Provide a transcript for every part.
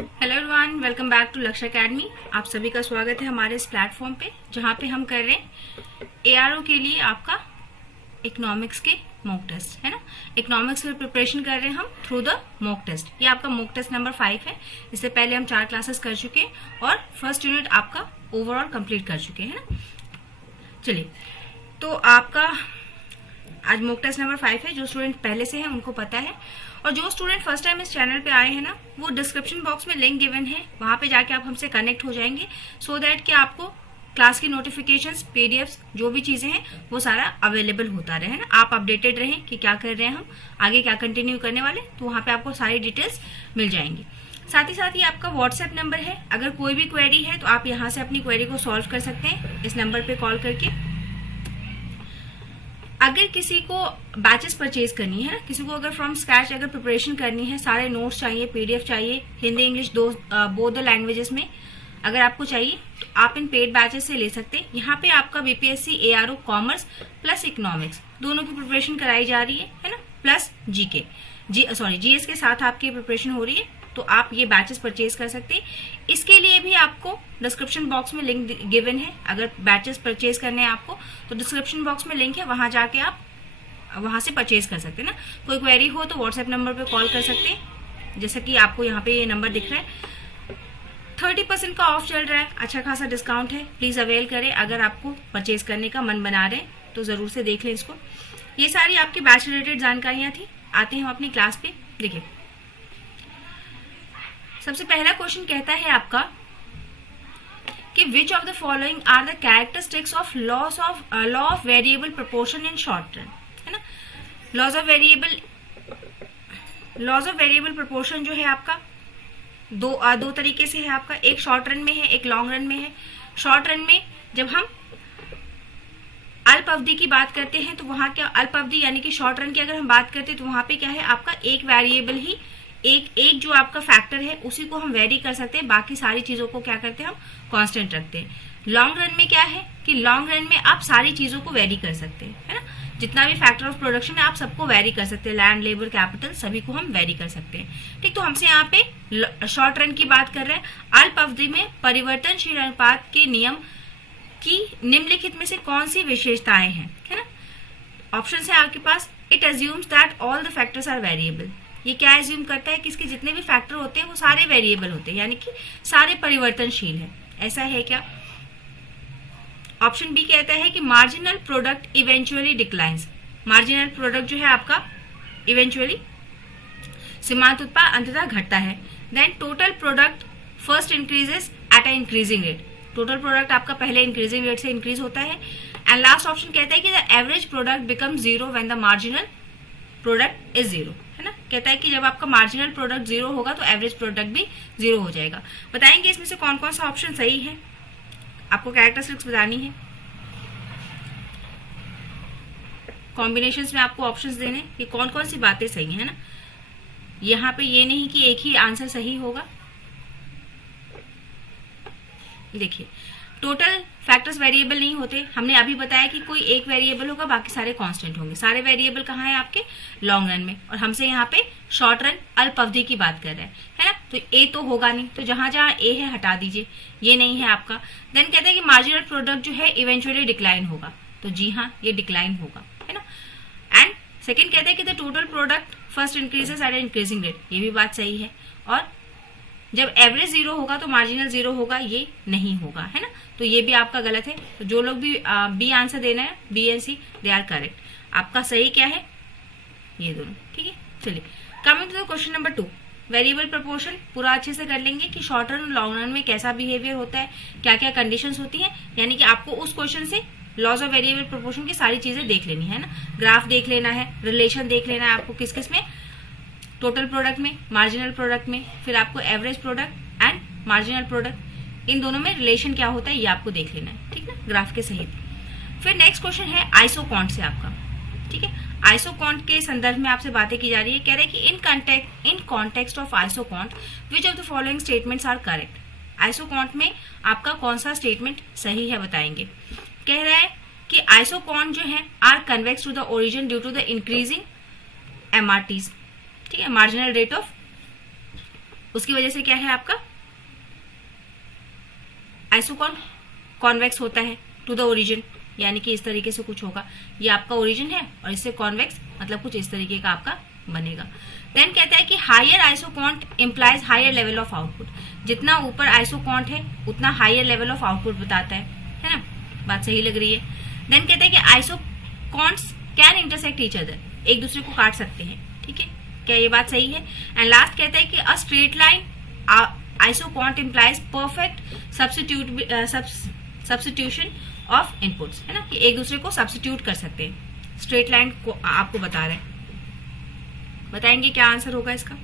Hello everyone, welcome back to Lakshya academy. आप सभी का स्वागत है हमारे इस प्लेटफॉर्म पे, जहाँ पे हम कर रहे हैं एआरओ के लिए आपका इकोनॉमिक्स के मॉक टेस्ट, है ना। इकोनॉमिक्स की प्रिपरेशन कर रहे हैं हम थ्रू द मॉक टेस्ट। ये आपका मॉक टेस्ट नंबर 5 है। इससे पहले हम 4 क्लासेस कर चुके हैं और फर्स्ट यूनिट आपका ओवरऑल कंप्लीट कर चुके हैं ना। चलिए, तो आपका आज मॉक टेस्ट नंबर 5 है। जो स्टूडेंट पहले से हैं उनको पता है, और जो स्टूडेंट फर्स्ट टाइम इस चैनल पे आए हैं ना, वो डिस्क्रिप्शन बॉक्स में लिंक गिवन है, वहां पे जाके आप हमसे कनेक्ट हो जाएंगे सो दैट कि आपको क्लास की नोटिफिकेशंस, पीडीएफ्स, जो भी चीजें हैं वो सारा अवेलेबल होता रहे, है ना। आप अपडेटेड रहें कि क्या कर रहे हैं हम, आगे क्या कंटिन्यू करने वाले, तो वहां पे आपको सारी डिटेल्स मिल जाएंगी। साथ ही साथ ये आपका व्हाट्सएप नंबर है। अगर कोई भी क्वेरी है तो आप यहाँ से अपनी क्वेरी को सॉल्व कर सकते हैं इस नंबर पे कॉल करके। अगर किसी को बैचेस परचेज करनी है ना, किसी को अगर फ्रॉम स्क्रैच अगर प्रिपरेशन करनी है, सारे नोट्स चाहिए, पीडीएफ चाहिए, Hindi English both the languages में अगर आपको चाहिए, तो आप इन पेड बैचेस से ले सकते हैं। यहाँ पे आपका BPSC ARO commerce plus economics दोनों की प्रिपरेशन कराई जा रही है ना, प्लस जीके जीएस के साथ आपकी प्रिपरेशन हो रही है। तो आप ये बैचेस परचेज कर सकते हैं। इसके लिए भी आपको डिस्क्रिप्शन बॉक्स में लिंक गिवन है। अगर बैचेस परचेज करने हैं आपको, तो डिस्क्रिप्शन बॉक्स में लिंक है, वहां जाके आप वहां से परचेज कर सकते हैं ना। कोई क्वेरी हो तो व्हाट्सएप नंबर पे कॉल कर सकते हैं, जैसा कि आपको यहाँ पे ये नंबर दिख रहा है। 30% का ऑफ चल रहा है, अच्छा खासा डिस्काउंट है, प्लीज अवेल करें। अगर आपको परचेज करने का मन बना रहे हैं तो जरूर से देख लें इसको। ये सारी आपकी बैच रिलेटेड जानकारियां थी। आते हैं हम अपनी क्लास पे। देखिए, सबसे पहला क्वेश्चन कहता है आपका कि which of the following are the characteristics of law of variable proportion in short run, है ना। लॉज ऑफ वेरिएबल प्रोपोर्शन जो है आपका दो तरीके से है आपका, एक शॉर्ट रन में है, एक लॉन्ग रन में है। शॉर्ट रन में जब हम अल्प अवधि की बात करते हैं तो वहां क्या, अल्प अवधि यानी कि शॉर्ट रन की अगर हम बात करते हैं तो वहां पे क्या है आपका, एक वेरिएबल ही, एक जो आपका फैक्टर है उसी को हम वेरी कर सकते हैं, बाकी सारी चीजों को क्या करते हैं हम कांस्टेंट रखते हैं। लॉन्ग रन में क्या है कि लॉन्ग रन में आप सारी चीजों को वेरी कर सकते हैं, है ना। जितना भी फैक्टर ऑफ प्रोडक्शन है आप सबको वेरी कर सकते हैं, लैंड, लेबर, कैपिटल, सभी को हम वेरी कर सकते हैं। ठीक, तो हमसे यहाँ पे शॉर्ट रन की बात कर रहे हैं। अल्प अवधि में परिवर्तनशील अनुपात के नियम की निम्नलिखित में से कौन सी विशेषताएं हैं, है ना। ऑप्शन है आपके पास, it assumes that all the factors are variable. ये क्या एज्यूम करता है कि इसके जितने भी फैक्टर होते हैं वो सारे वेरिएबल होते हैं, यानी कि सारे परिवर्तनशील है। ऐसा है क्या। ऑप्शन बी कहता है कि marginal product eventually declines. Marginal product जो है आपका इवेंचुअली, सीमांत उत्पाद अंततः घटता है। Then total product first increases at a increasing rate. Total product आपका पहले इंक्रीजिंग रेट से इंक्रीज होता है। एंड लास्ट ऑप्शन कहता है कि the average product become zero when the marginal product is zero, है ना। कहता है कि जब आपका मार्जिनल प्रोडक्ट जीरो होगा तो एवरेज प्रोडक्ट भी जीरो हो जाएगा। बताएंगे इसमें से कौन कौन सा ऑप्शन सही है, आपको कैरेक्टरिस्टिक्स बतानी है। कॉम्बिनेशंस में आपको ऑप्शंस देने कि कौन कौन सी बातें सही है ना। यहाँ पे ये नहीं कि एक ही आंसर सही होगा। देखिए, टोटल फैक्टर्स वेरिएबल नहीं होते। हमने अभी बताया कि कोई एक वेरिएबल होगा, बाकी सारे कांस्टेंट होंगे। सारे वेरिएबल कहाँ है आपके, लॉन्ग रन में। और हमसे यहाँ पे शॉर्ट रन अल्प अवधि की बात कर रहे हैं, है ना। तो ए तो होगा नहीं, तो जहां जहां ए है हटा दीजिए, ये नहीं है आपका। देन कहते हैं कि मार्जिनल प्रोडक्ट जो है इवेंचुअली डिक्लाइन होगा, तो जी हाँ ये डिक्लाइन होगा, है ना। एंड सेकेंड कहते हैं कि the total product first increases eight increasing rate, ये भी बात सही है। और जब एवरेज जीरो होगा तो मार्जिनल जीरो होगा, ये नहीं होगा, है ना। तो ये भी आपका गलत है। तो जो लोग भी बी आंसर देना है, B and C, they are correct. आपका सही क्या है, ये दोनों, ठीक है। चलिए, coming to the question number 2, variable proportion पूरा अच्छे से कर लेंगे कि शॉर्ट रन और लॉन्ग रन में कैसा बिहेवियर होता है, क्या क्या कंडीशंस होती हैं। यानी कि आपको उस क्वेश्चन से लॉज ऑफ वेरिएबल प्रोपोर्शन की सारी चीजें देख लेनी है ना। ग्राफ देख लेना है, रिलेशन देख लेना है आपको किस किस में, टोटल प्रोडक्ट में, मार्जिनल प्रोडक्ट में, फिर आपको average product and marginal product, इन दोनों में रिलेशन क्या होता है ये आपको देख लेना है, ठीक है, ग्राफ के सहित। फिर नेक्स्ट क्वेश्चन है आइसोकॉन्ट से आपका, ठीक है। आइसोकॉन्ट के संदर्भ में आपसे बातें की जा रही है। कह रहे हैं कि in context of isoquant which of the following statements are correct. Isoquant में आपका कौन सा स्टेटमेंट सही है बताएंगे। कह रहा है कि आइसोकॉन्ट जो है are convex to the origin due to the increasing MRTS, ठीक है, मार्जिनल रेट ऑफ उसकी वजह से क्या है आपका आइसोकॉन कॉन्वेक्स होता है टू द ओरिजिन, यानी कि इस तरीके से कुछ होगा, ये आपका ओरिजिन है और इससे कॉन्वेक्स मतलब कुछ इस तरीके का आपका बनेगा। देन कहता है कि higher isoquant implies higher level of output, जितना ऊपर आइसोकॉन्ट है उतना हायर लेवल ऑफ आउटपुट बताता है ना, बात सही लग रही है। देन कहता है कि आइसोकॉन्ट्स कैन इंटरसेक्ट ईच अदर, एक दूसरे को काट सकते हैं, ठीक है, क्या ये बात सही है। एंड लास्ट कहता है कि a straight line isoquant implies perfect substitution of inputs, है ना, कि एक दूसरे को सब्स्टिट्यूट कर सकते हैं। स्ट्रेट लाइन को आपको बता रहे हैं, बताएंगे क्या आंसर होगा इसका।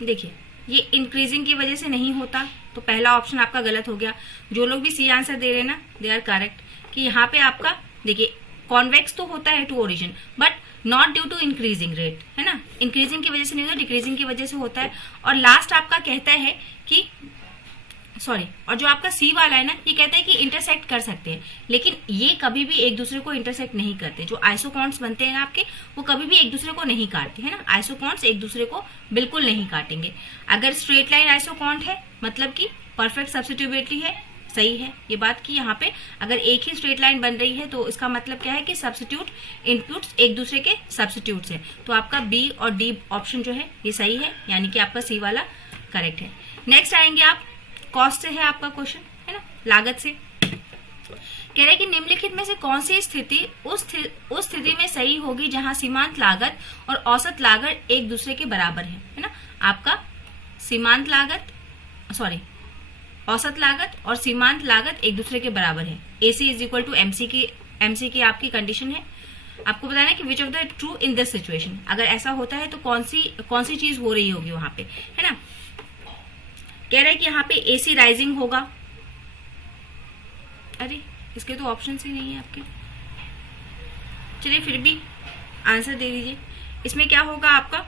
देखिए ये इंक्रीजिंग की वजह से नहीं होता, तो पहला ऑप्शन आपका गलत हो गया। जो लोग भी सी आंसर दे रहे हैं ना, दे आर करेक्ट, कि यहाँ पे आपका देखिए कॉन्वेक्स तो होता है to origin but not due to increasing rate, है ना, इंक्रीजिंग की वजह से नहीं होता, डिक्रीजिंग की वजह से होता है। और लास्ट आपका कहता है कि सॉरी, और जो आपका सी वाला है ना, ये कहता है कि इंटरसेक्ट कर सकते हैं, लेकिन ये कभी भी एक दूसरे को इंटरसेक्ट नहीं करते। जो आइसोकॉन्ट्स बनते हैं ना आपके, वो कभी भी एक दूसरे को नहीं काटते, है ना, आइसोकॉन्ट्स एक दूसरे को बिल्कुल नहीं काटेंगे। अगर स्ट्रेट लाइन आइसोकॉन्ट है मतलब कि परफेक्ट सब्स्टिट्यूबिलिटी है, सही है ये बात कि यहाँ पे अगर एक ही स्ट्रेट लाइन बन रही है तो इसका मतलब क्या है कि सब्स्टिट्यूट इनपुट्स एक दूसरे के सब्स्टिट्यूट्स है। तो आपका बी और डी ऑप्शन जो है ये सही है, यानी कि आपका सी वाला करेक्ट है। नेक्स्ट आएंगे आप, कॉस्ट से है आपका क्वेश्चन, है ना, लागत से। कह रहे कि निम्नलिखित में से कौन सी स्थिति उस स्थिति में सही होगी जहां सीमांत लागत और औसत लागत एक दूसरे के बराबर है ना। आपका सीमांत लागत औसत लागत और सीमांत लागत एक दूसरे के बराबर है। AC is equal to MC की आपकी कंडीशन है। आपको बताना है कि which of the true in this situation, अगर ऐसा होता है तो कौन सी चीज हो रही होगी वहां पे, है ना। कह रहे हैं कि यहाँ पे AC राइजिंग होगा, अरे इसके तो ऑप्शन ही नहीं है आपके, चलिए फिर भी आंसर दे दीजिए। इसमें क्या होगा आपका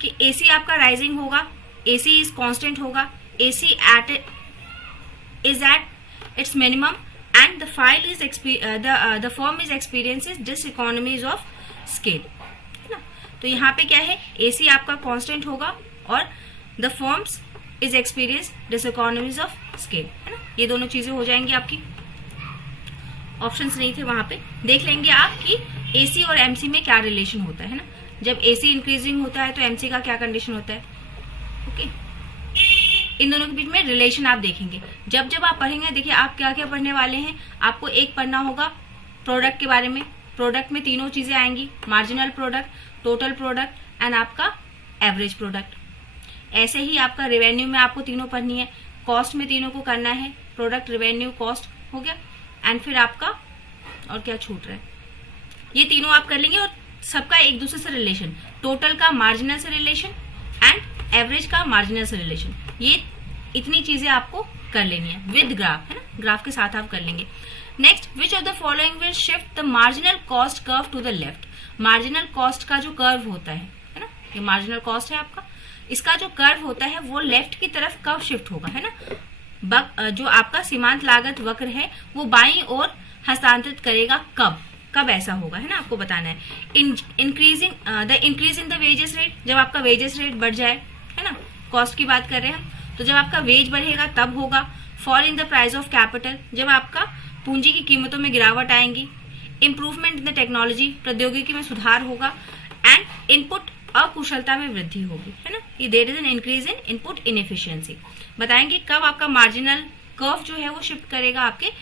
कि AC आपका राइजिंग होगा, AC इज कांस्टेंट होगा, AC is at its minimum and the firm is experiences diseconomies of scale, है ना। तो यहाँ पे क्या है, AC आपका कांस्टेंट होगा और the firms is experience diseconomies of scale, है ना। ये दोनों चीजें हो जाएंगी आपकी, ऑप्शंस नहीं थे वहां पे। देख लेंगे आप कि AC और MC में क्या रिलेशन होता है ना। जब AC इंक्रीजिंग होता है तो MC का क्या कंडीशन होता है, ओके। इन दोनों के बीच में रिलेशन आप देखेंगे जब जब आप पढ़ेंगे। देखिए आप क्या क्या पढ़ने वाले हैं, आपको एक पढ़ना होगा प्रोडक्ट के बारे में। प्रोडक्ट में तीनों चीजें आएंगी, marginal product, total product and आपका एवरेज प्रोडक्ट। ऐसे ही आपका रेवेन्यू में आपको तीनों पढ़नी है, कॉस्ट में तीनों को करना है, प्रोडक्ट, रेवेन्यू, कॉस्ट हो गया, एंड फिर आपका और क्या छूट रहा है, ये तीनों आप कर लेंगे। और सबका एक दूसरे से रिलेशन, टोटल का मार्जिनल से रिलेशन एंड एवरेज का मार्जिनल से रिलेशन, ये इतनी चीजें आपको कर लेनी है विद ग्राफ, है ना, ग्राफ के साथ आप कर लेंगे। Next, which of the following will shift the marginal cost curve to the left. Marginal cost का जो कर्व होता है ना, ये मार्जिनल कॉस्ट है आपका, इसका जो कर्व होता है वो लेफ्ट की तरफ कब शिफ्ट होगा, है ना। जो आपका सीमांत लागत वक्र है वो बाईं ओर हस्तांतरित करेगा, कब ऐसा होगा, है ना, आपको बताना है। Increase in the wages rate, जब आपका वेजेस रेट बढ़ जाए, है ना, कॉस्ट की बात कर रहे हैं हम, तो जब आपका वेज बढ़ेगा तब होगा। Fall in the price of capital, जब आपका पूंजी की कीमतों में गिरावट आएंगी। इंप्रूवमेंट इन द टेक्नोलॉजी, प्रौद्योगिकी में सुधार होगा। एंड इनपुट अकुशलता में वृद्धि होगी, है ना, ये there is an increase in input inefficiency. बताएंगे कब आपका मार्जिनल कर्व जो है वो शिफ्ट करेगा आपके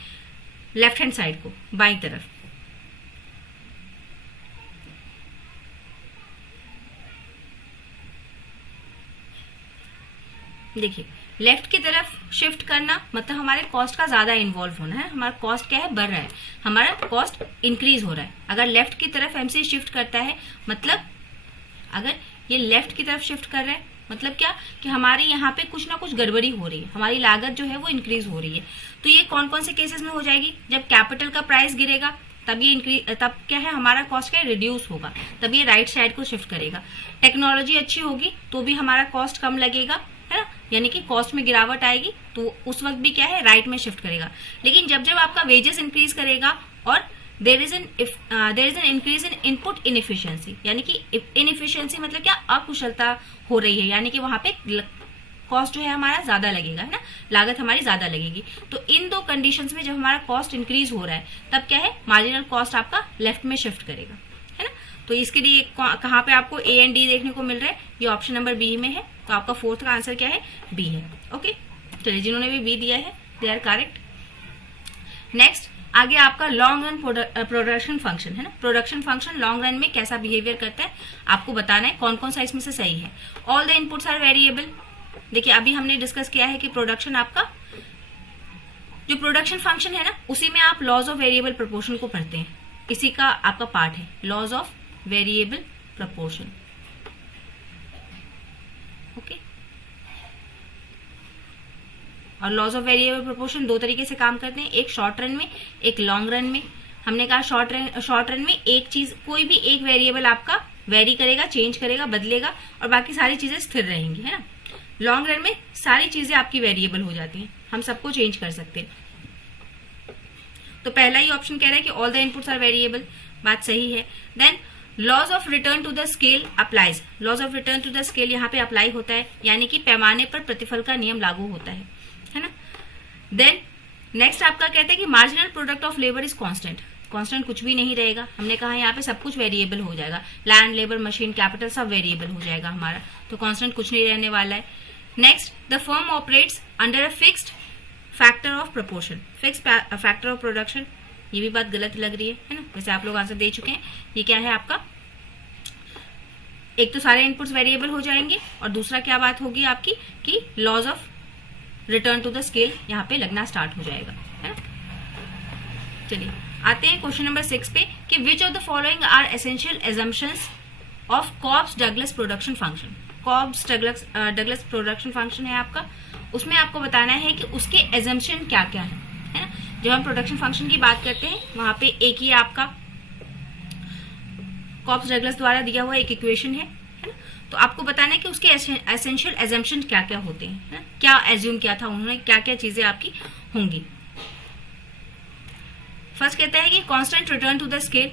लेफ्ट हैंड साइड को, बाईं तरफ। देखिए लेफ्ट की तरफ शिफ्ट करना मतलब हमारे कॉस्ट का ज्यादा इन्वॉल्व होना है। हमारा कॉस्ट क्या है, बढ़ रहा है, हमारा कॉस्ट इंक्रीज हो रहा है। अगर लेफ्ट की तरफ MC शिफ्ट करता है मतलब अगर ये लेफ्ट की तरफ शिफ्ट कर रहा है मतलब क्या कि हमारे यहाँ पे कुछ ना कुछ गड़बड़ी हो रही है, हमारी लागत जो है वो इंक्रीज हो रही है। तो ये कौन कौन से केसेस में हो जाएगी, जब कैपिटल का प्राइस गिरेगा तब ये इंक्रीज, तब क्या है हमारा कॉस्ट क्या रिड्यूस होगा, तब ये राइट साइड को शिफ्ट करेगा। टेक्नोलॉजी अच्छी होगी तो भी हमारा कॉस्ट कम लगेगा, है ना, यानी कि कॉस्ट में गिरावट आएगी तो उस वक्त भी क्या है राइट में शिफ्ट करेगा। लेकिन जब जब आपका वेजेस इंक्रीज करेगा और there is an increase in input inefficiency, यानी कि इनएफिशिएंसी मतलब क्या, अकुशलता हो रही है, यानी कि वहां पे कॉस्ट जो है हमारा ज्यादा लगेगा, है ना, लागत हमारी ज्यादा लगेगी। तो इन दो कंडीशंस में जब हमारा कॉस्ट इंक्रीज हो रहा है तब क्या है मार्जिनल कॉस्ट आपका लेफ्ट में शिफ्ट करेगा, है ना। तो इसके लिए कहाँ पे आपको ए एंड डी देखने को मिल रहा है, ये ऑप्शन नंबर बी में है। तो आपका फोर्थ का आंसर क्या है, बी है। ओके, चलिए जिन्होंने भी बी दिया है दे आर करेक्ट। नेक्स्ट आगे आपका लॉन्ग रन प्रोडक्शन फंक्शन, है ना। प्रोडक्शन फंक्शन लॉन्ग रन में कैसा बिहेवियर करता है आपको बताना है, कौन कौन सा इसमें से सही है। All the inputs are variable. देखिए अभी हमने डिस्कस किया है कि प्रोडक्शन आपका जो प्रोडक्शन फंक्शन है ना, उसी में आप लॉज ऑफ वेरिएबल प्रोपोर्शन को पढ़ते हैं, इसी का आपका पार्ट है laws of variable proportion. Okay, और लॉज ऑफ वेरिएबल प्रोपोर्शन दो तरीके से काम करते हैं, एक शॉर्ट रन में, एक लॉन्ग रन में। हमने कहा शॉर्ट रन में एक चीज, कोई भी एक वेरिएबल आपका वेरी करेगा, चेंज करेगा, बदलेगा और बाकी सारी चीजें स्थिर रहेंगी, है ना। लॉन्ग रन में सारी चीजें आपकी वेरिएबल हो जाती हैं, हम सबको चेंज कर सकते हैं। तो पहला ही ऑप्शन कह रहा है कि all the inputs are variable, बात सही है। Then laws of return to the scale applies. Laws of return to the scale यहाँ पे अप्लाई होता है, यानी कि पैमाने पर प्रतिफल का नियम लागू होता है ना। देन नेक्स्ट आपका कहते हैं कि marginal product of labour is constant. Constant कुछ भी नहीं रहेगा, हमने कहा यहाँ पे सब कुछ वेरिएबल हो जाएगा, लैंड, लेबर, मशीन, कैपिटल सब वेरिएबल हो जाएगा हमारा, तो कांस्टेंट कुछ नहीं रहने वाला है। Next the firm operates under a fixed factor of proportion. Fixed factor of production, ये भी बात गलत लग रही है ना, वैसे आप लोग आंसर दे चुके हैं। ये क्या है आपका, एक तो सारे इनपुट्स वेरिएबल हो जाएंगे और दूसरा क्या बात होगी आपकी कि laws of return to the scale यहाँ पे लगना स्टार्ट हो जाएगा, है ना। चलिए आते हैं क्वेश्चन नंबर 6 पे कि which of the following are essential assumptions of Cobb's Douglas production function. Cobb's Douglas production function है आपका, उसमें आपको बताना है कि उसके एजम्पशन क्या क्या है ना। जब हम प्रोडक्शन फंक्शन की बात करते हैं वहां पे एक ही आपका कॉब्स डगलस द्वारा दिया हुआ एक इक्वेशन है ना। तो आपको बताना है कि उसके एसेंशियल एजम्पशन क्या क्या होते हैं, है ना? क्या एज्यूम किया था उन्होंने, क्या क्या चीजें आपकी होंगी। फर्स्ट कहता है कि constant return to the scale,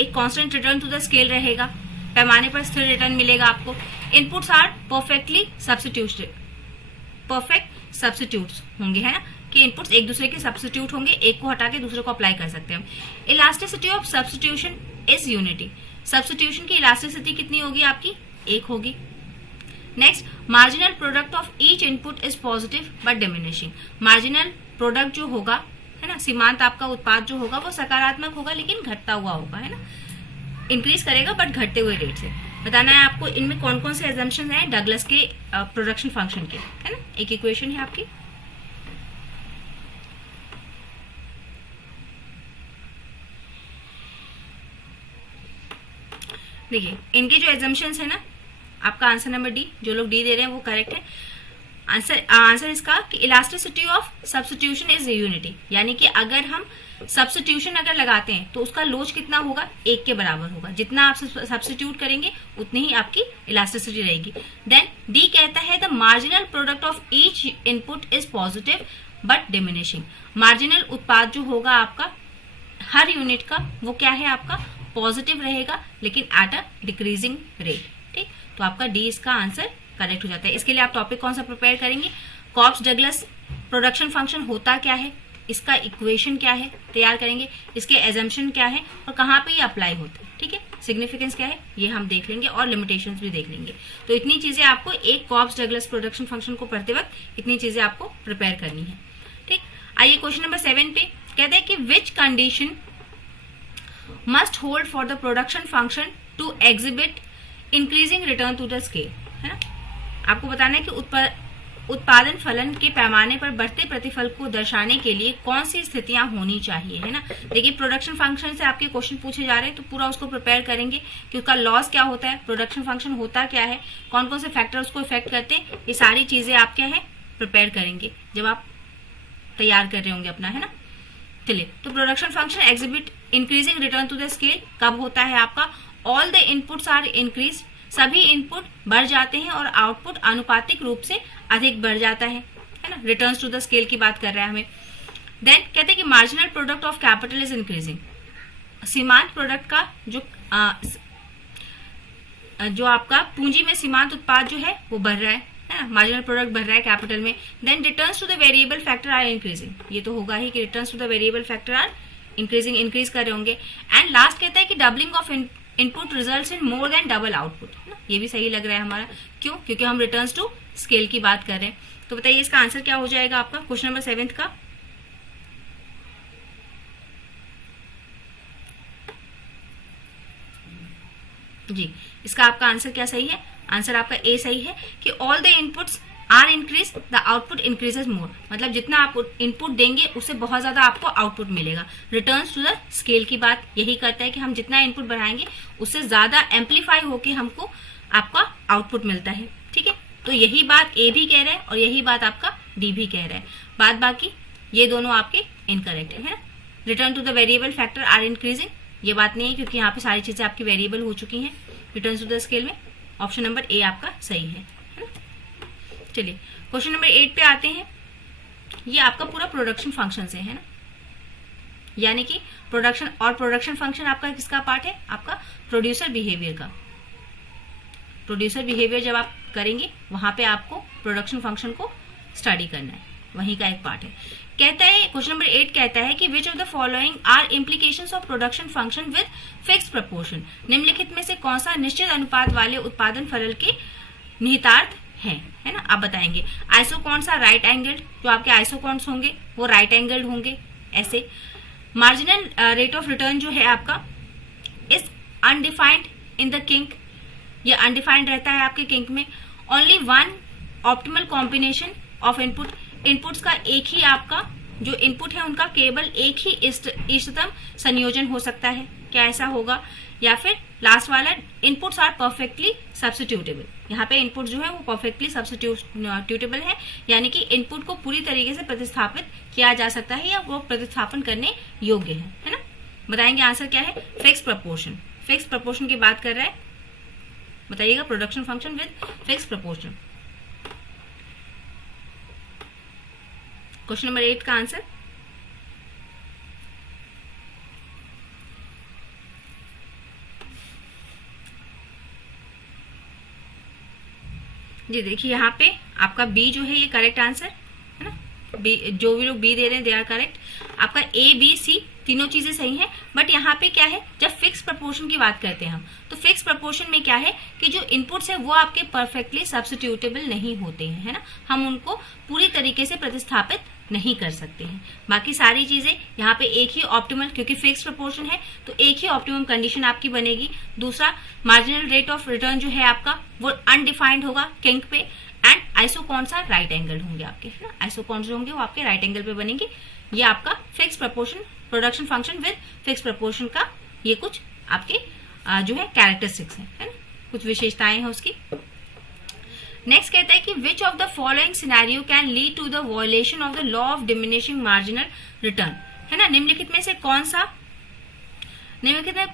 एक constant return to the scale रहेगा, पैमाने पर स्थिर रिटर्न मिलेगा आपको। Inputs are perfectly perfect substitutes होंगे, है ना, कि इनपुट्स एक दूसरे के सब्स्टिट्यूट होंगे, एक को हटा के दूसरे को अप्लाई कर सकते हैं हम। Elasticity of substitution is unity. Substitution की इलास्टिसिटी कितनी होगी आपकी, एक होगी। Next marginal product of each input is positive but diminishing. Marginal product जो होगा, है ना, सीमांत आपका उत्पाद जो होगा वो सकारात्मक होगा लेकिन घटता हुआ होगा, है ना, इंक्रीज करेगा बट घटते हुए रेट से। बताना है आपको इनमें कौन कौन से एजम्पशन हैं डगलस के प्रोडक्शन फंक्शन के, है ना। एक इक्वेशन है आपकी, देखिए इनके जो एजम्पशंस है ना, आपका आंसर नंबर डी, जो लोग डी दे रहे हैं वो करेक्ट है। आंसर इसका कि elasticity of substitution is unity, यानी कि अगर हम सब्स्टिट्यूशन अगर लगाते हैं तो उसका लोच कितना होगा, एक के बराबर होगा। जितना आप सब्स्टिट्यूट करेंगे उतनी ही आपकी इलास्टिसिटी रहेगी। देन डी कहता है the marginal product of each input is positive but diminishing. Marginal उत्पाद जो होगा आपका हर यूनिट का वो क्या है आपका पॉजिटिव रहेगा लेकिन एट अ डिक्रीजिंग रेट। ठीक, तो आपका डी इसका आंसर करेक्ट हो जाता है। इसके लिए आप टॉपिक कौन सा प्रिपेयर करेंगे, कॉब्स डगलस प्रोडक्शन फंक्शन होता क्या है, इसका इक्वेशन क्या है तैयार करेंगे, इसके एजम्पशन क्या है और कहाँ पे ये अप्लाई होते हैं। ठीक है, सिग्निफिकेंस क्या है ये हम देख लेंगे और लिमिटेशंस भी देख लेंगे। तो इतनी चीजें आपको एक कॉब्स डगलस प्रोडक्शन फंक्शन को पढ़ते वक्त इतनी चीजें आपको प्रिपेयर करनी है। ठीक, आइए क्वेश्चन नंबर 7 पे कहते हैं कि which condition must hold for the production function to exhibit increasing return to the scale, है ना। आपको बताना है कि उत्पादन फलन के पैमाने पर बढ़ते प्रतिफल को दर्शाने के लिए कौन सी स्थितियां होनी चाहिए, है ना। देखिए प्रोडक्शन फंक्शन से आपके क्वेश्चन पूछे जा रहे हैं तो पूरा उसको प्रिपेयर करेंगे कि उसका लॉस क्या होता है, प्रोडक्शन फंक्शन होता क्या है, कौन कौन से फैक्टर उसको इफेक्ट करते हैं, ये सारी चीजें आप क्या है प्रिपेयर करेंगे जब आप तैयार कर रहे होंगे अपना, है ना। चलिए, तो production function exhibit increasing return to the scale कब होता है आपका, all the inputs are increase, सभी इनपुट बढ़ जाते हैं और आउटपुट अनुपातिक रूप से अधिक बढ़ जाता है ना, रिटर्न्स टू द स्केल की बात कर रहा है हमें। देन कहते हैं कि marginal product of capital is increasing, सीमांत प्रोडक्ट का जो आपका पूंजी में सीमांत उत्पाद जो है वो बढ़ रहा है ना, मार्जिनल प्रोडक्ट बढ़ रहा है कैपिटल में। Then returns to the variable factor are increasing, ये तो होगा ही कि returns to the variable factor are increasing, increase कर रहे होंगे। एंड लास्ट कहता है कि doubling of input results in more than double output, ये भी सही लग रहा है हमारा, क्यों, क्योंकि हम रिटर्न्स टू स्केल की बात कर रहे हैं। तो बताइए इसका आंसर क्या हो जाएगा आपका क्वेश्चन नंबर 7 का। जी, इसका आपका आंसर क्या सही है, आंसर आपका ए सही है कि all the inputs are increase the output increases more, मतलब जितना आप इनपुट देंगे उससे बहुत ज्यादा आपको आउटपुट मिलेगा। रिटर्न्स टू द स्केल की बात यही करता है कि हम जितना इनपुट बढ़ाएंगे उससे ज्यादा एम्पलीफाई होके हमको आपका आउटपुट मिलता है। ठीक है, तो यही बात ए भी कह रहा है और यही बात आपका डी भी कह रहा है। बाद बाकी ये दोनों आपके इनकरेक्ट है ना। Return to the variable factor are increasing, ये बात नहीं है क्योंकि यहाँ पे सारी चीजें आपकी वेरिएबल हो चुकी हैं रिटर्न टू द स्केल में। ऑप्शन नंबर ए आपका सही है ना। चलिए क्वेश्चन नंबर 8 पे आते हैं। ये आपका पूरा प्रोडक्शन फंक्शन से है ना, यानी कि प्रोडक्शन फंक्शन आपका किसका पार्ट है, आपका प्रोड्यूसर बिहेवियर का। प्रोड्यूसर बिहेवियर जब आप करेंगे वहां पे आपको प्रोडक्शन फंक्शन को स्टडी करना है, वहीं का एक पार्ट है। कहता है क्वेश्चन नंबर 8 कहता है कि which of the following are implications of production function with fixed proportion, निम्नलिखित में से कौन सा निश्चित अनुपात वाले उत्पादन फलन के निहितार्थ है ना, आप बताएंगे। आइसोकॉन्स आर राइट एंगल्ड, जो आपके आइसोकॉन्स होंगे वो राइट एंगल्ड होंगे ऐसे। मार्जिनल रेट ऑफ रिटर्न जो है आपका is undefined in the kink, ये अनडिफाइंड रहता है आपके किंक में। Only one optimal combination of inputs का एक ही आपका जो इनपुट है उनका केवल एक ही इष्टतम संयोजन हो सकता है, क्या ऐसा होगा। या फिर लास्ट वाला, इनपुट्स आर परफेक्टली सब्स्टिट्यूटेबल, यहाँ पे इनपुट जो है वो परफेक्टली सब्स्टिट्यूटेबल है, यानी कि इनपुट को पूरी तरीके से प्रतिस्थापित किया जा सकता है या वो प्रतिस्थापन करने योग्य है ना। बताएंगे आंसर क्या है, फिक्स प्रपोर्शन। फिक्स प्रपोर्शन की बात कर रहा है, बताइएगा production function with fix proportion. Question number 8 का आंसर जी देखिए यहाँ पे आपका बी जो है ये करेक्ट आंसर है ना। बी, जो भी लोग बी दे रहे हैं दे आर करेक्ट। आपका ए बी सी तीनों चीजें सही हैं, बट यहाँ पे क्या है, जब फिक्स प्रपोर्शन की बात करते हैं हम, तो फिक्स प्रपोर्शन में क्या है कि जो इनपुट्स है वो आपके परफेक्टली सब्स्टिट्यूटेबल नहीं होते हैं, है ना। हम उनको पूरी तरीके से प्रतिस्थापित नहीं कर सकते हैं। बाकी सारी चीजें यहाँ पे एक ही ऑप्टिमल, क्योंकि फिक्स प्रपोर्शन है तो एक ही ऑप्टिमम कंडीशन आपकी बनेगी। दूसरा, मार्जिनल रेट ऑफ रिटर्न जो है आपका वो अनडिफाइंड होगा किंक पे, एंड आइसोकॉन्स आर राइट एंगल होंगे आपके, है ना। आइसोकॉन्स जो होंगे वो आपके राइट एंगल पे बनेंगे। ये आपका fix proportion, production function with fix proportion का ये कुछ आपके जो है कैरेक्टरिस्टिक्स है ना, कुछ विशेषताएं हैं उसकी। नेक्स्ट कहता है कि which of the following scenario can lead to the violation of the law of diminishing marginal return, है ना। निम्नलिखित में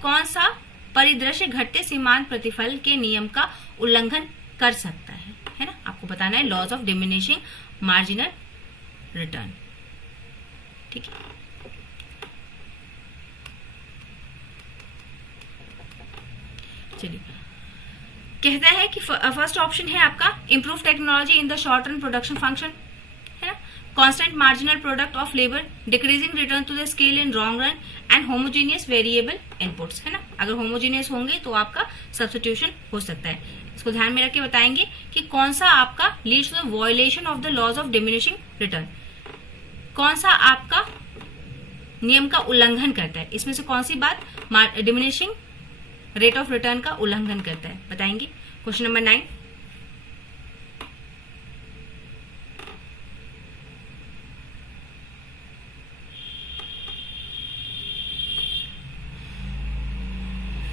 कौन सा परिदृश्य घटते सीमांत प्रतिफल के नियम का उल्लंघन कर सकता है ना। आपको बताना है laws of diminishing marginal return, ठीक है। चलिए, कहता है कि फर्स्ट ऑप्शन है आपका improve technology in the short run production function, है ना। Constant marginal product of labour, decreasing return to the scale in long run, and homogeneous variable inputs, है ना। अगर होमोजीनियस होंगे तो आपका सब्स्टिट्यूशन हो सकता है। इसको ध्यान में रख के बताएंगे कि कौन सा आपका leads to the violation of the laws of diminishing return, कौन सा आपका नियम का उल्लंघन करता है। इसमें से कौन सी बात डिमिनिशिंग रेट ऑफ रिटर्न का उल्लंघन करता है, बताएंगे। क्वेश्चन नंबर 9,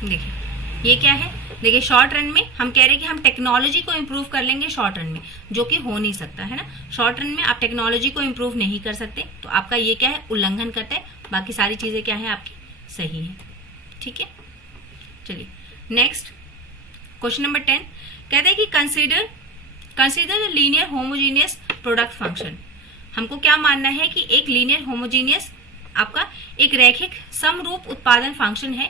देखिए ये क्या है। देखिए शॉर्ट रन में हम कह रहे हैं कि हम टेक्नोलॉजी को इम्प्रूव कर लेंगे शॉर्ट रन में, जो कि हो नहीं सकता, है ना। शॉर्ट रन में आप टेक्नोलॉजी को इम्प्रूव नहीं कर सकते, तो आपका ये क्या है, उल्लंघन करता है। बाकी सारी चीजें क्या है आपकी सही है। ठीक है, चलिए नेक्स्ट क्वेश्चन नंबर 10 कहते हैं कि consider linear homogeneous product function. हमको क्या मानना है कि एक लीनियर होमोजीनियस आपका एक रैखिक समरूप उत्पादन फंक्शन है।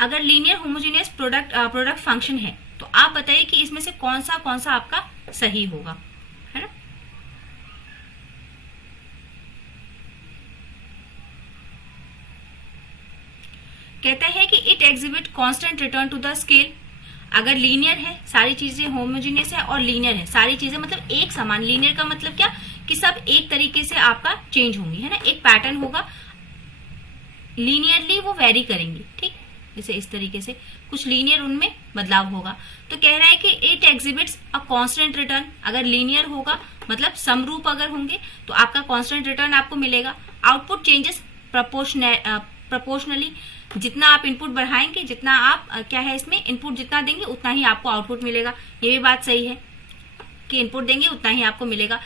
अगर लीनियर होमोजीनियस प्रोडक्ट फंक्शन है तो आप बताइए कि इसमें से कौन सा आपका सही होगा, है ना। कहता है कि it exhibit constant return to the scale. अगर लीनियर है, सारी चीजें होमोजीनियस है और लीनियर है, सारी चीजें मतलब एक समान। लीनियर का मतलब क्या कि सब एक तरीके से आपका चेंज होंगी, है ना, एक पैटर्न होगा, लीनियरली वो वेरी करेंगी। ठीक, जैसे इस तरीके से कुछ लीनियर उनमें बदलाव होगा। तो कह रहा है कि it exhibits a constant return. अगर लीनियर होगा मतलब समरूप अगर होंगे तो आपका कांस्टेंट रिटर्न आपको मिलेगा। Output changes proportionally. जितना आप इनपुट बढ़ाएंगे, जितना आप क्या है इसमें इनपुट जितना देंगे उतना ही आपको आउटपुट मिलेगा। ये भी बात सही है कि इनपुट देंगे उतना ही आपको मिलेगा।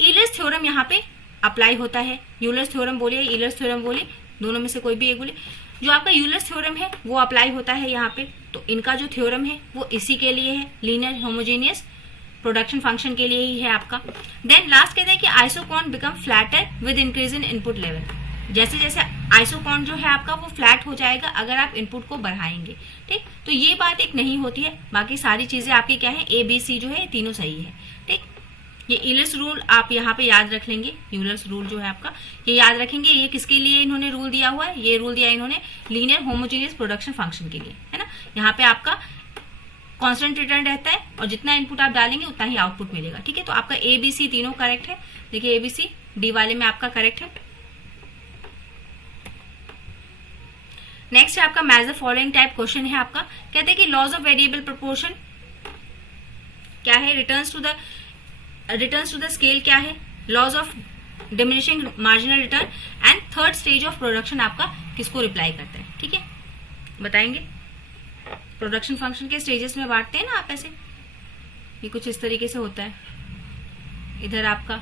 यूलर्स थ्योरम यहाँ पे अप्लाई होता है। यूलर्स थ्योरम बोलिए, यूलर्स थ्योरम बोलिए, दोनों में से कोई भी एक बोलिए। जो आपका यूलर्स थ्योरम है वो अप्लाई होता है यहाँ पे। तो इनका जो थ्योरम है वो इसी के लिए है, लीनियर होमोजेनियस प्रोडक्शन फंक्शन के लिए ही है आपका। देन लास्ट कहते हैं कि isoquant become flatter with increase in input level. जैसे जैसे आइसोकॉन जो है आपका वो फ्लैट हो जाएगा अगर आप इनपुट को बढ़ाएंगे। ठीक, तो ये बात एक नहीं होती है। बाकी सारी चीजें आपकी क्या है, ए बी सी जो है तीनों सही है। ठीक, ये यूलर्स रूल आप यहाँ पे याद रख लेंगे। यूलर्स रूल जो है आपका ये याद रखेंगे। ये किसके लिए इन्होंने रूल दिया हुआ है, ये रूल दिया इन्होंने लीनियर होमोजीनियस प्रोडक्शन फंक्शन के लिए, है ना। यहाँ पे आपका कांस्टेंट रिटर्न रहता है और जितना इनपुट आप डालेंगे उतना ही आउटपुट मिलेगा। ठीक है, तो आपका ए बी सी तीनों करेक्ट है। देखिए ए बी सी डी वाले में आपका करेक्ट है। नेक्स्ट है आपका match the following type question है आपका। कहते हैं कि लॉज ऑफ वेरिएबल प्रोपोर्शन क्या है, रिटर्न्स टू द स्केल क्या है, laws of diminishing marginal return and third stage of production आपका किसको रिप्लाई करता है। ठीक है, बताएंगे। प्रोडक्शन फंक्शन के स्टेजेस में बांटते हैं ना आप ऐसे, ये कुछ इस तरीके से होता है। इधर आपका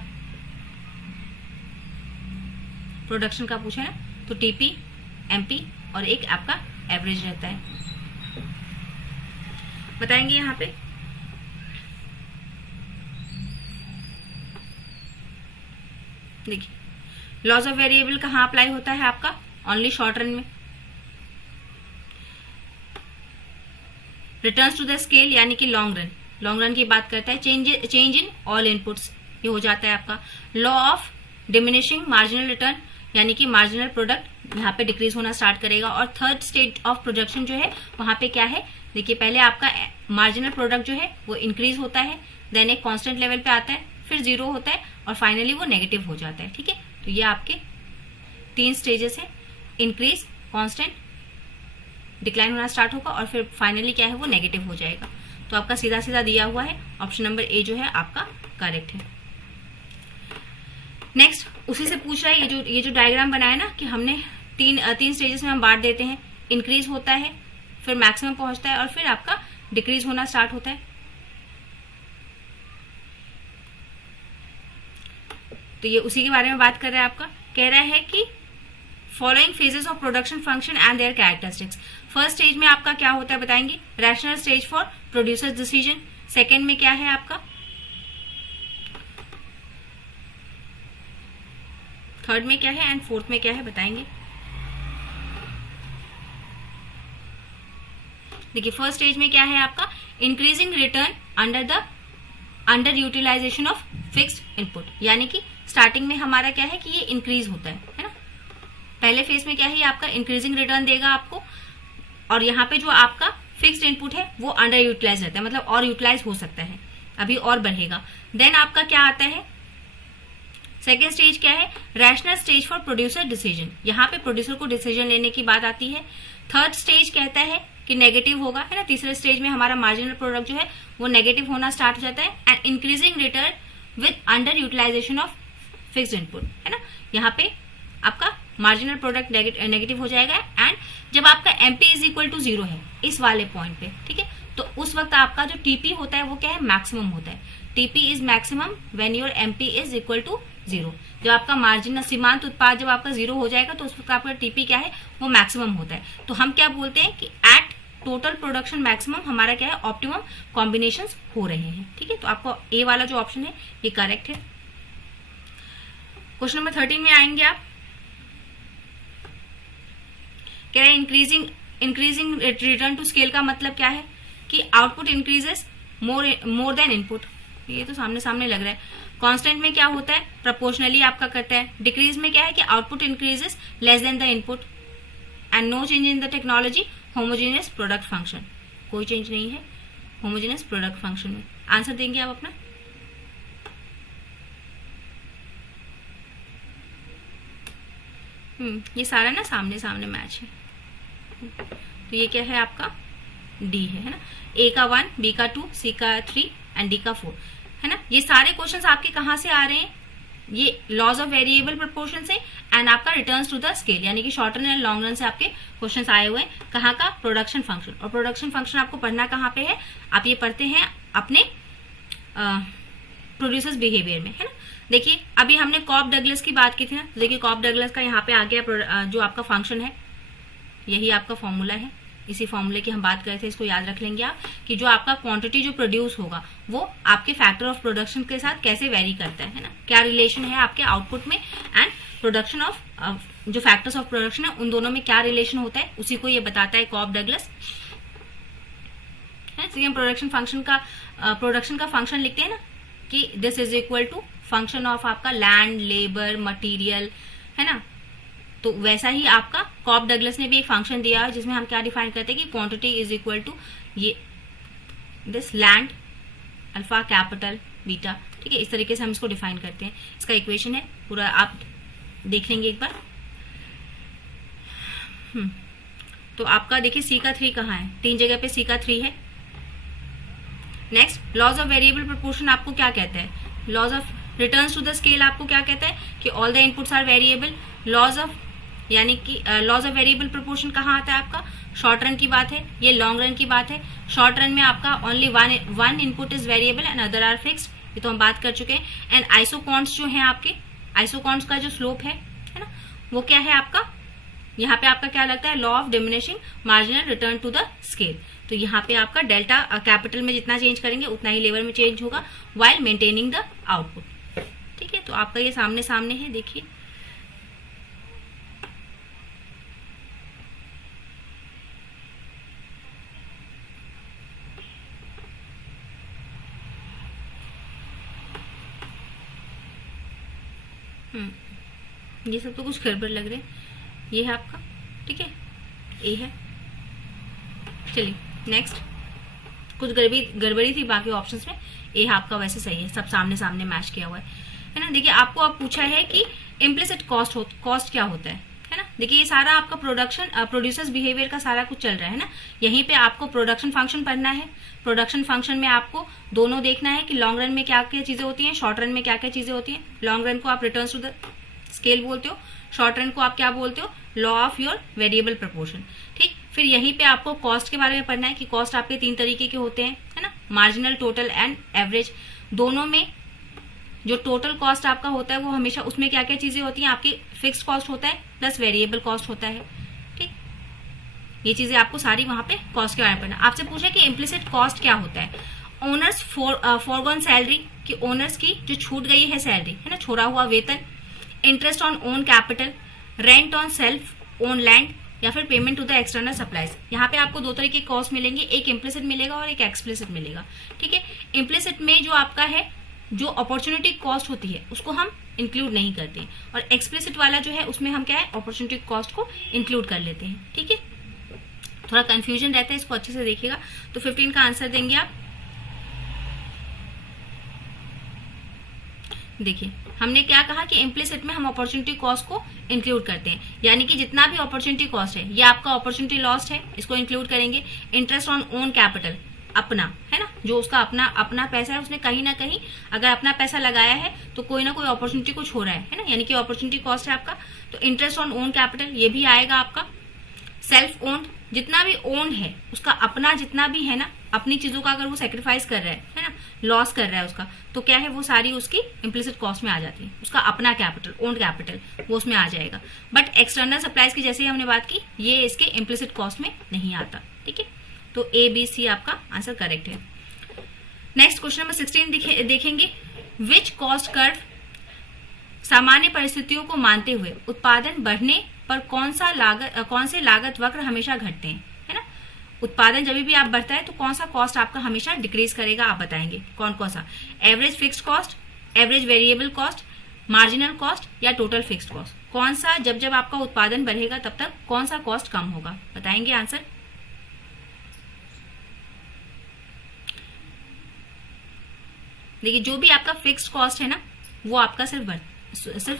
प्रोडक्शन का पूछा है ना, तो टीपी, एमपी और एक आपका एवरेज रहता है। बताएंगे यहाँ पे। देखिए लॉज ऑफ वेरिएबल कहाँ अप्लाई होता है आपका, ओनली शॉर्ट रन में। रिटर्न्स टू द स्केल यानी कि लॉन्ग रन की बात करता है। चेंज इन ऑल इनपुट्स ये हो जाता है आपका। Law of diminishing marginal return यानी कि मार्जिनल प्रोडक्ट यहाँ पे डिक्रीज होना स्टार्ट करेगा। और थर्ड स्टेज ऑफ प्रोडक्शन जो है वहां पे क्या है, देखिए पहले आपका मार्जिनल प्रोडक्ट जो है वो इंक्रीज होता है, देन एक कांस्टेंट लेवल पे आता है, फिर जीरो होता है और फाइनली वो नेगेटिव हो जाता है। ठीक है, तो ये आपके 3 स्टेजेस है, इंक्रीज, कांस्टेंट, डिक्लाइन होना स्टार्ट होगा और फिर फाइनली क्या है वो नेगेटिव हो जाएगा। तो आपका सीधा सीधा दिया हुआ है, ऑप्शन नंबर ए जो है आपका करेक्ट है। नेक्स्ट उसी से पूछ रहा है, ये जो डायग्राम बनाया ना कि हमने तीन स्टेजेस में हम बांट देते हैं। इंक्रीज होता है, फिर मैक्सिमम पहुंचता है और फिर आपका डिक्रीज होना स्टार्ट होता है। तो ये उसी के बारे में बात कर रहा है आपका। कह रहा है कि following phases of production function and there characteristics. First stage में आपका क्या होता है बताएंगे, rational stage for producers decision. Second में क्या है आपका, थर्ड में क्या है एंड फोर्थ में क्या है बताएंगे। देखिए फर्स्ट स्टेज में क्या है आपका, increasing return under utilization of fixed input, यानी कि स्टार्टिंग में हमारा क्या है कि ये इंक्रीज होता है ना। पहले फेज में क्या है, ये आपका इंक्रीजिंग रिटर्न देगा आपको, और यहाँ पे जो आपका फिक्स्ड इनपुट है वो अंडर यूटिलाइज रहता है, मतलब और यूटिलाइज हो सकता है, अभी और बढ़ेगा। देन आपका क्या आता है, सेकेंड स्टेज क्या है, rational stage for producer decision. यहाँ पे प्रोड्यूसर को डिसीजन लेने की बात आती है। थर्ड स्टेज कहता है कि नेगेटिव होगा, है ना। तीसरे स्टेज में हमारा मार्जिनल प्रोडक्ट जो है वो नेगेटिव होना स्टार्ट हो जाता है and increasing return with under utilization of fixed input, है ना। यहाँ पे आपका मार्जिनल प्रोडक्ट नेगेटिव हो जाएगा एंड जब आपका एमपी इज इक्वल टू 0 है इस वाले पॉइंट पे, ठीक है, तो उस वक्त आपका जो टीपी होता है वो क्या है, मैक्सिमम होता है। TP is maximum when your MP is equal to zero. जब आपका मार्जिन सीमांत उत्पाद जब आपका जीरो हो जाएगा तो उस वक्त आपका टीपी क्या है, वो मैक्सिमम होता है। तो हम क्या बोलते हैं कि एट टोटल प्रोडक्शन मैक्सिमम हमारा क्या है, ऑप्टिमम कॉम्बिनेशंस हो रहे हैं। ठीक है, तो आपको ए वाला जो ऑप्शन है ये करेक्ट है। क्वेश्चन नंबर 13 में आएंगे आप, कह रहे हैं इंक्रीजिंग रिटर्न टू स्केल का मतलब क्या है कि output increases more than input. ये तो सामने सामने लग रहा है। कांस्टेंट में क्या होता है, प्रोपोर्शनली आपका करता है। डिक्रीज में क्या है कि output increases less than the input. And no change in the technology, homogeneous product function, कोई चेंज नहीं है होमोजेनियस प्रोडक्ट फंक्शन में। आंसर देंगे आप अपना। ये सारा ना सामने सामने मैच है, तो ये क्या है आपका डी है ना। ए का 1, बी का 2, सी का 3 एंड डी का 4 है ना। ये सारे क्वेश्चंस आपके कहाँ से आ रहे हैं, ये लॉज ऑफ वेरिएबल प्रोपोर्शन से एंड आपका रिटर्न्स टू द स्केल, यानी कि short run and long run से आपके क्वेश्चंस आए हुए हैं। कहाँ का, प्रोडक्शन फंक्शन। और प्रोडक्शन फंक्शन आपको पढ़ना कहाँ पे है, आप ये पढ़ते हैं अपने प्रोड्यूसर्स बिहेवियर में, है ना। देखिए अभी हमने कॉप डगलस की बात की थी ना, देखिए कॉप डगलस का यहाँ पे आ गया जो आपका फंक्शन है, यही आपका फॉर्मूला है। इसी फॉर्मूले की हम बात कर रहे थे, इसको याद रख लेंगे आप कि जो आपका क्वांटिटी जो प्रोड्यूस होगा वो आपके फैक्टर ऑफ प्रोडक्शन के साथ कैसे वेरी करता है ना, क्या रिलेशन है आपके आउटपुट में एंड प्रोडक्शन ऑफ जो फैक्टर्स ऑफ प्रोडक्शन है उन दोनों में क्या रिलेशन होता है, उसी को ये बताता है कॉप डगलस। हम प्रोडक्शन का फंक्शन लिखते हैं ना कि this is equal to function of आपका लैंड, लेबर, मटीरियल, है ना। तो वैसा ही आपका कॉप डगलस ने भी एक फंक्शन दिया है जिसमें हम क्या डिफाइन करते हैं कि क्वांटिटी इज इक्वल टू ये this land alpha capital beta. ठीक है, इस तरीके से हम इसको डिफाइन करते हैं। इसका इक्वेशन है पूरा, आप देख लेंगे एक बार। तो आपका देखिए सी का 3 कहाँ है, 3 जगह पे सी का 3 है। Next, laws of variable proportion आपको क्या कहता है, laws of returns to the scale आपको क्या कहता है कि all the inputs are variable. Laws of यानी कि लॉज ऑफ वेरिएबल प्रोपोर्शन कहाँ आता है आपका, शॉर्ट रन की बात है, ये लॉन्ग रन की बात है। शॉर्ट रन में आपका only one input is variable and other are fixed, ये तो हम बात कर चुके हैं। एंड आइसोकॉन्ट्स जो है आपके, आइसोकॉन्ट्स का जो स्लोप है ना, वो क्या है आपका, यहाँ पे आपका क्या लगता है, law of diminishing marginal return to the scale. तो यहाँ पे आपका डेल्टा कैपिटल में जितना चेंज करेंगे उतना ही लेवल में चेंज होगा वाइल मेंटेनिंग द आउटपुट। ठीक है, तो आपका ये सामने सामने है, देखिए ये सब तो कुछ गड़बड़ लग रहे हैं। ये है आपका, ठीक है, ए है। चलिए नेक्स्ट, कुछ गड़बड़ी थी बाकी ऑप्शंस में, ए आपका वैसे सही है, सब सामने सामने मैच किया हुआ है ना। देखिए आपको अब पूछा है कि इम्प्लिसिट कॉस्ट क्या होता है ना। देखिए ये सारा आपका प्रोड्यूसर्स बिहेवियर का सारा कुछ चल रहा है ना। यहीं पे आपको प्रोडक्शन फंक्शन पढ़ना है। प्रोडक्शन फंक्शन में आपको दोनों देखना है कि लॉन्ग रन में क्या क्या चीजें होती हैं, शॉर्ट रन में क्या क्या चीजें होती हैं। लॉन्ग रन को आप रिटर्न्स टू द स्केल बोलते हो, शॉर्ट रन को आप क्या बोलते हो, law of your variable proportion. ठीक, फिर यहीं पे आपको कॉस्ट के बारे में पढ़ना है कि कॉस्ट आपके 3 तरीके के होते हैं, है ना, मार्जिनल, टोटल एंड एवरेज। दोनों में जो टोटल कॉस्ट आपका होता है वो हमेशा उसमें क्या क्या चीजें होती हैं, आपकी फिक्स्ड कॉस्ट होता है प्लस वेरिएबल कॉस्ट होता है। ठीक, ये चीजें आपको सारी वहां पे कॉस्ट के बारे में पढ़ना। आपसे पूछा कि इम्प्लिसिट कॉस्ट क्या होता है, ओनर्स फॉरगॉन सैलरी, कि ओनर्स की जो छूट गई है सैलरी, है ना, छोड़ा हुआ वेतन, interest on own capital, rent on self own land, या फिर payment to the external supplies. यहाँ पे आपको 2 तरह के कॉस्ट मिलेंगे, एक इम्प्लिसिट मिलेगा और एक एक्सप्लिसिट मिलेगा। ठीक है, इम्प्लिसिट में जो आपका है, जो अपॉर्चुनिटी कॉस्ट होती है उसको हम इंक्लूड नहीं करते, और एक्सप्लिसिट वाला जो है उसमें हम क्या है, अपॉर्चुनिटी कॉस्ट को इंक्लूड कर लेते हैं। ठीक है, थोड़ा कंफ्यूजन रहता है, इसको अच्छे से देखिएगा। तो 15 का आंसर देंगे आप। देखिए हमने क्या कहा कि इम्प्लिसिट में हम अपॉर्चुनिटी कॉस्ट को इंक्लूड करते हैं, यानी कि जितना भी अपॉर्चुनिटी कॉस्ट है, ये आपका अपॉर्चुनिटी लॉस्ट है, इसको इंक्लूड करेंगे। इंटरेस्ट ऑन ओन कैपिटल, अपना, है ना, जो उसका अपना पैसा है, उसने कहीं ना कहीं अगर अपना पैसा लगाया है तो कोई ना कोई अपॉर्चुनिटी को छो रहा है ना, यानी कि अपॉर्चुनिटी कॉस्ट है आपका। तो इंटरेस्ट ऑन ओन कैपिटल ये भी आएगा आपका। सेल्फ ओन्ड, जितना भी ओन्ड है उसका अपना जितना भी है ना, अपनी चीजों का अगर वो सेक्रीफाइस कर रहा है ना, लॉस कर रहा है उसका, तो क्या है वो सारी उसकी इम्प्लिसिट कॉस्ट में आ जाती है, उसका अपना कैपिटल, ओन्ड कैपिटल, वो उसमें आ जाएगा। बट एक्सटर्नल सप्लाईज की जैसे ही हमने बात की, ये इसके इम्प्लिसिट कॉस्ट में नहीं आता। ठीक है, तो ए बी सी आपका आंसर करेक्ट है। नेक्स्ट क्वेश्चन नंबर 16 देखेंगे। विच कॉस्ट कर्व सामान्य परिस्थितियों को मानते हुए उत्पादन बढ़ने पर कौन से लागत वक्र हमेशा घटते हैं, है ना। उत्पादन जब भी आप बढ़ता है तो कौन सा कॉस्ट आपका हमेशा डिक्रीज करेगा, आप बताएंगे कौन कौन सा। Average fixed cost, average variable cost, marginal cost या टोटल फिक्स्ड कॉस्ट। कौन सा जब आपका उत्पादन बढ़ेगा तब तक कौन सा कॉस्ट कम होगा, बताएंगे आंसर। देखिए जो भी आपका फिक्स्ड कॉस्ट है ना, वो आपका सिर्फ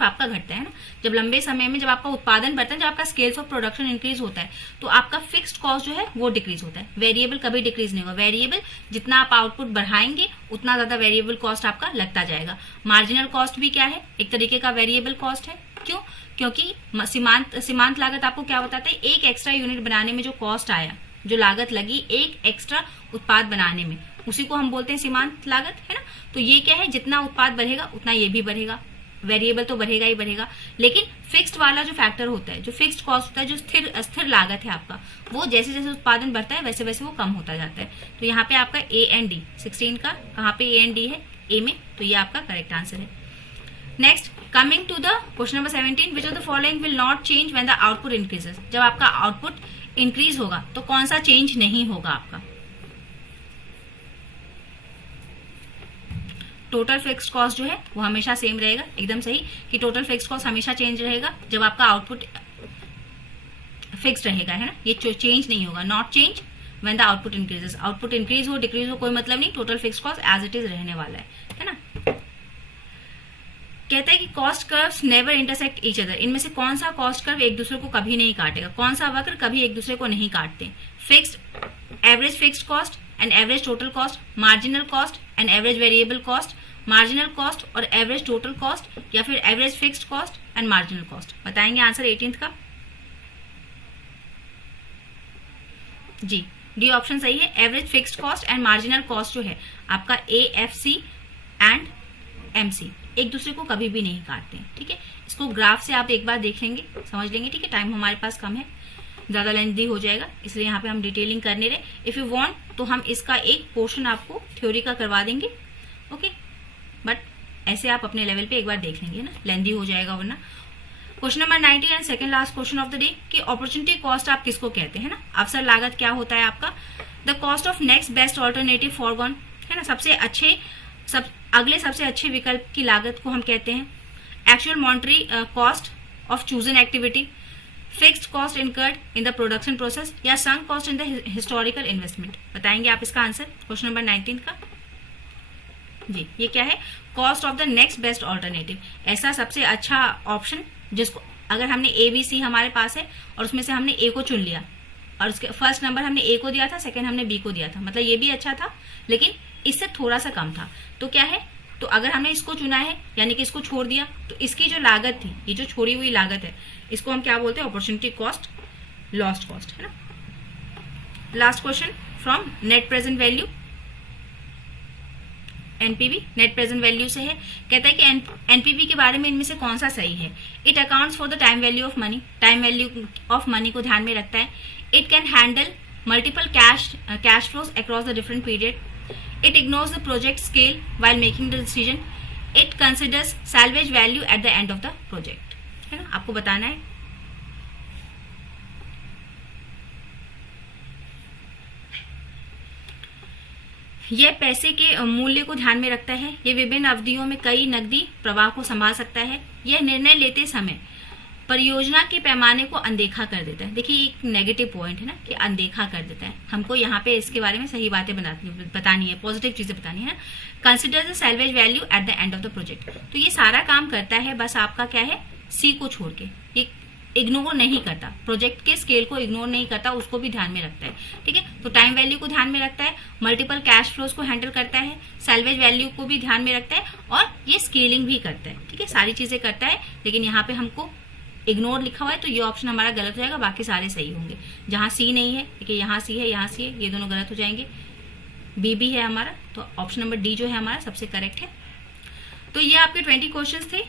आपका घटता है ना। जब लंबे समय में जब आपका उत्पादन बढ़ता है, जब आपका स्केल्स ऑफ प्रोडक्शन इंक्रीज होता है, तो आपका फिक्स्ड कॉस्ट जो है वो डिक्रीज होता है। वेरिएबल कभी डिक्रीज नहीं होगा। वेरिएबल जितना आप आउटपुट बढ़ाएंगे उतना ज्यादा वेरिएबल कॉस्ट आपका लगता जाएगा। मार्जिनल कॉस्ट भी क्या है, एक तरीके का वेरिएबल कॉस्ट है। क्यों? क्योंकि सीमांत लागत आपको क्या बताता है, एक एक्स्ट्रा यूनिट बनाने में जो कॉस्ट आया, जो लागत लगी एक एक्स्ट्रा उत्पाद बनाने में, उसी को हम बोलते हैं सीमांत लागत, है ना। तो ये क्या है, जितना उत्पाद बढ़ेगा उतना ये भी बढ़ेगा। वेरिएबल तो बढ़ेगा ही बढ़ेगा, लेकिन फिक्स्ड वाला जो फैक्टर होता है, जो फिक्स्ड कॉस्ट होता है, जो स्थिर लागत है आपका, वो जैसे जैसे उत्पादन बढ़ता है वैसे वैसे वो कम होता जाता है। तो यहाँ पे आपका ए एंड डी 16 का, कहाँ पे ए एंड डी है, ए में, तो ये आपका करेक्ट आंसर है। Next, coming to the question number 17, which of the following will not change when the output increases. जब आपका आउटपुट इंक्रीज होगा तो कौन सा चेंज नहीं होगा आपका। टोटल फिक्स्ड कॉस्ट जो है वो हमेशा सेम रहेगा, एकदम सही कि टोटल फिक्स्ड कॉस्ट हमेशा चेंज रहेगा जब आपका आउटपुट फिक्स्ड रहेगा, है ना। ये चेंज नहीं होगा, not change when the output increases. Output increase हो डिक्रीज हो कोई मतलब नहीं, total fixed cost as it is रहने वाला है ना। कहता है कि cost curves never intersect each other. इनमें से कौन सा कॉस्ट कर्व एक दूसरे को कभी नहीं काटेगा, कौन सा वक्र कभी एक दूसरे को नहीं काटते। Fixed average fixed cost and average total cost, marginal cost and average variable cost, marginal cost और एवरेज टोटल कॉस्ट, या फिर average fixed cost and marginal cost. बताएंगे आंसर 18 का। जी, डी ऑप्शन सही है। Average fixed cost and marginal cost जो है आपका AFC एंड MC एक दूसरे को कभी भी नहीं काटते हैं। ठीक है, इसको ग्राफ से आप एक बार देख लेंगे, समझ लेंगे। ठीक है, टाइम हमारे पास कम है, ज्यादा लेंथी हो जाएगा, इसलिए यहाँ पे हम डिटेलिंग करने रहे। इफ यू वांट तो हम इसका एक पोर्शन आपको थ्योरी का करवा देंगे, ओके। बट ऐसे आप अपने लेवल पे एक बार देख लेंगे ना, लेंथी हो जाएगा वरना। Question number 19 and second last question of the day कि अपॉर्चुनिटी कॉस्ट आप किसको कहते हैं ना। अवसर लागत क्या होता है आपका, the cost of next best alternative foregone, है ना। सबसे अच्छे विकल्प की लागत को हम कहते हैं actual monetary cost of chosen activity, fixed cost incurred in the production process, या sunk cost in the historical investment. बताएंगे आप इसका आंसर क्वेश्चन नंबर 19 का। जी, ये क्या है, cost of the next best alternative, ऐसा सबसे अच्छा ऑप्शन जिसको अगर हमने ABC हमारे पास है और उसमें से हमने A को चुन लिया और उसके फर्स्ट नंबर हमने A को दिया था, सेकंड हमने B को दिया था, मतलब ये भी अच्छा था लेकिन इससे थोड़ा सा कम था, तो क्या है, तो अगर हमने इसको चुना है यानी कि इसको छोड़ दिया, तो इसकी जो लागत थी, ये जो छोड़ी हुई लागत है, इसको हम क्या बोलते हैं, अपॉर्चुनिटी कॉस्ट, लॉस्ट कॉस्ट, है ना। Last question from net present value, NPV, net present value से है। कहता है कि NPV के बारे में इनमें से कौन सा सही है। It accounts for the time value of money, time value of money को ध्यान में रखता है। It can handle multiple cash flows across the different period. It ignores the project scale while making the decision. It considers salvage value at the end of the project. है ना, आपको बताना है। यह पैसे के मूल्य को ध्यान में रखता है। यह विभिन्न अवधियों में कई नकदी प्रवाह को संभाल सकता है। यह निर्णय लेते समय परियोजना के पैमाने को अनदेखा कर देता है। देखिए एक नेगेटिव पॉइंट है ना कि अनदेखा कर देता है। हमको यहाँ पे इसके बारे में सही बातें बतानी है, पॉजिटिव चीजें बतानी है। Consider the salvage value at the end of the project, तो ये सारा काम करता है, बस आपका क्या है, सी को छोड़ के। ये इग्नोर नहीं करता, प्रोजेक्ट के स्केल को इग्नोर नहीं करता, उसको भी ध्यान में रखता है। ठीक है, तो टाइम वैल्यू को ध्यान में रखता है, मल्टीपल कैश फ्लोज को हैंडल करता है, सैल्वेज वैल्यू को भी ध्यान में रखता है और ये स्केलिंग भी करता है। ठीक है, सारी चीजें करता है, लेकिन यहाँ पे हमको इग्नोर लिखा हुआ है तो ये ऑप्शन हमारा गलत हो जाएगा, बाकी सारे सही होंगे। जहां सी नहीं है, देखिए यहाँ सी है, यहाँ सी है, ये दोनों गलत हो जाएंगे। बी भी है हमारा, तो ऑप्शन नंबर डी जो है हमारा सबसे करेक्ट है। तो ये आपके 20 क्वेश्चंस थे।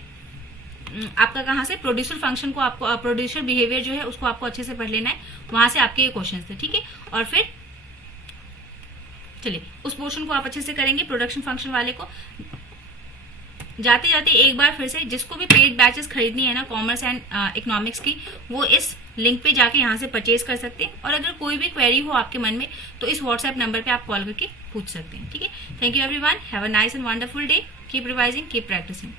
आपका कहाँ से प्रोड्यूसर फंक्शन को आपको प्रोड्यूसर बिहेवियर जो है उसको आपको अच्छे से पढ़ लेना है, वहां से आपके ये क्वेश्चन थे, ठीक है। और फिर चलिए उस पोर्शन को आप अच्छे से करेंगे, प्रोडक्शन फंक्शन वाले को। जाते जाते एक बार फिर से जिसको भी पेड बैचेस खरीदनी है ना कॉमर्स एंड इकोनॉमिक्स की, वो इस लिंक पे जाके यहाँ से परचेज कर सकते हैं। और अगर कोई भी क्वेरी हो आपके मन में तो इस व्हाट्सएप नंबर पे आप कॉल करके पूछ सकते हैं, ठीक है। Thank you everyone, have a nice and wonderful day, keep revising, keep practising.